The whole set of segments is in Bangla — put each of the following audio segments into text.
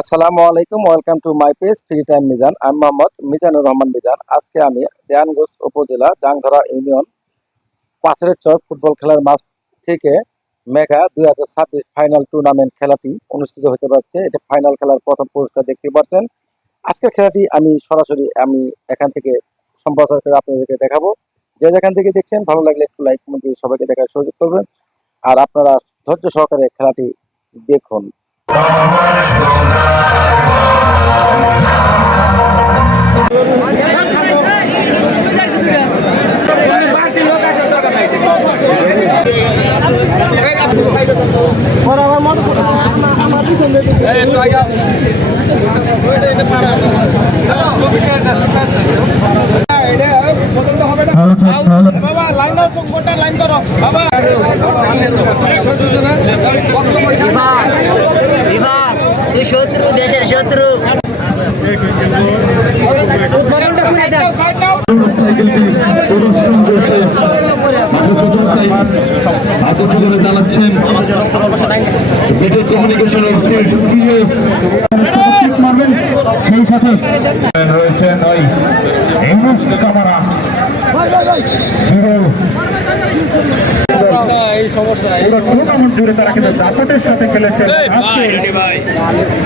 আসসালামু আলাইকুম, welcome to my page free time Mizan. আমি মোহাম্মদ মিজানুর রহমান মিজান। আজকে আমি দেয়ানগঞ্জ উপজেলা জাংধরা ইউনিয়ন পাথরের চর ফুটবল খেলার মাঠ থেকে মেগা 2026 ফাইনাল টুর্নামেন্ট খেলাটি অনুষ্ঠিত হতে পারছে। এটা ফাইনাল খেলার প্রথম পুরস্কার দেখতে পাচ্ছেন। আজকের খেলাটি আমি সরাসরি এখান থেকে সম্প্রচার করে আপনাদেরকে দেখাবো। যে যেখান থেকে দেখছেন ভালো লাগলে একটু লাইক কমেন্ট দিয়ে সবাইকে দেখার সুযোগ করবেন। আর আপনারা ধৈর্য সহকারে খেলাটি দেখুন। শত্রু দেশের শত্রু জানাচ্ছেন কমিউনিকেশন সেই সাথে রয়েছেন ওই কামারা তারা কিন্তু দাপটের সাথে খেলেছেন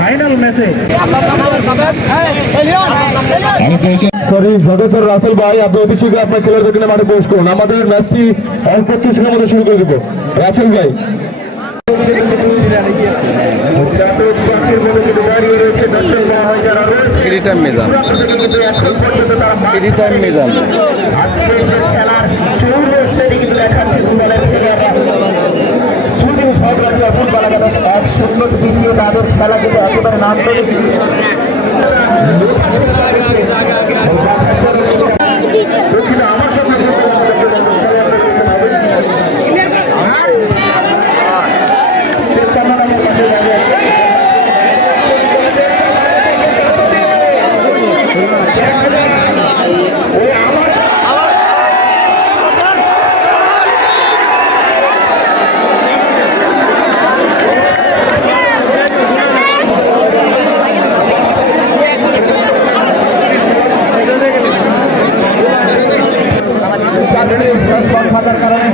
ফাইনাল ম্যাচে। সরি প্রফেসর রাসেল ভাই, আপনি অতি শীঘ্র আপনার খেলার জন্য মাঠে প্রবেশ করুন। আমাদের ম্যাচটি অল্প কিছুক্ষণের মধ্যে শুরু করে দেব। রাসেল ভাই খেলা কিন্তু একেবারে নাম করে কারণে